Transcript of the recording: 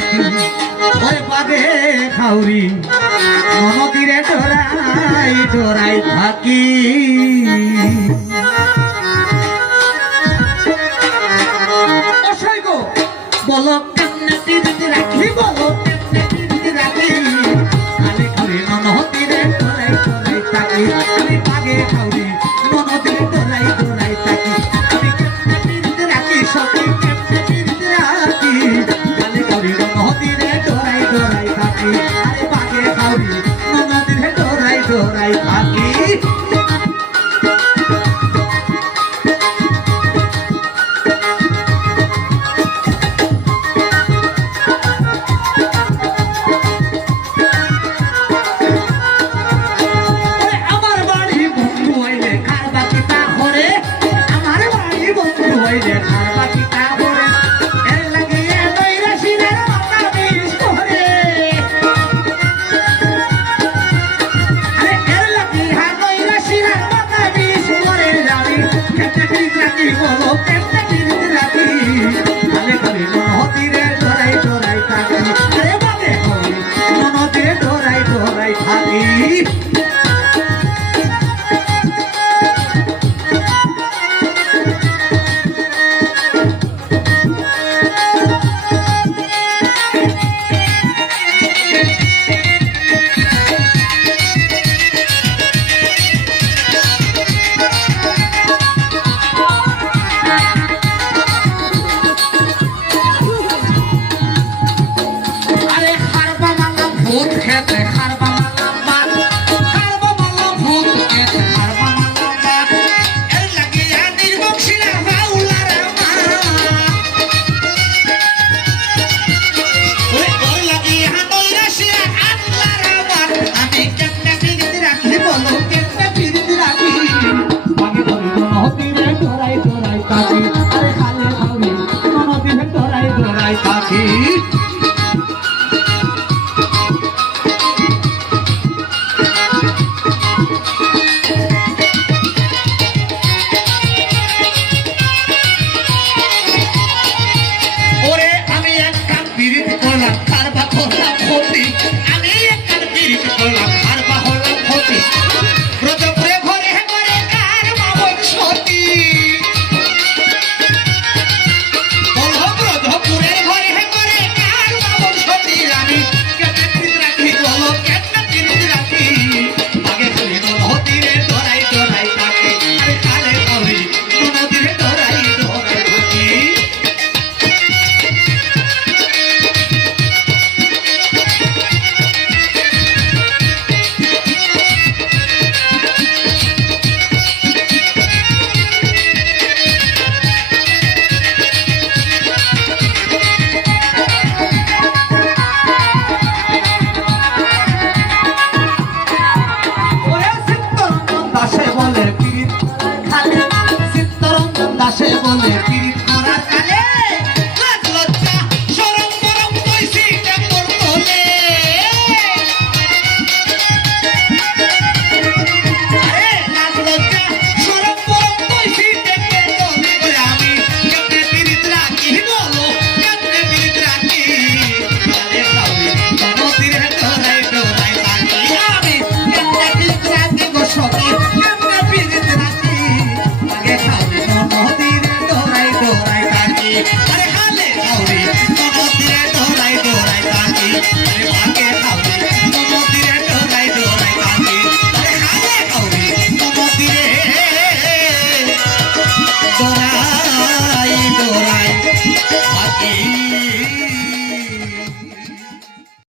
থাকি ওরে পাগে খাউরি নদীরে ডরাই ডরাই থাকি বলো কেমনে টিভিতে রাখি বলো কেমনে টিভিতে রাখি খালি খালি নদীরে ডরাই ডরাই থাকি আমি পাগে খাউরি নদীরে ডরাই ডরাই থাকি আমি কেমনে টিভিতে রাখি সখী কেমনে টিভিতে রাখি খালি খালি নদীরে ডরাই ডরাই থাকি আরে পাগে খাউরি নদীরে ডরাই ডরাই থাকি ওরে আমি এক কাম পিরিত করলাম কারবা করলাম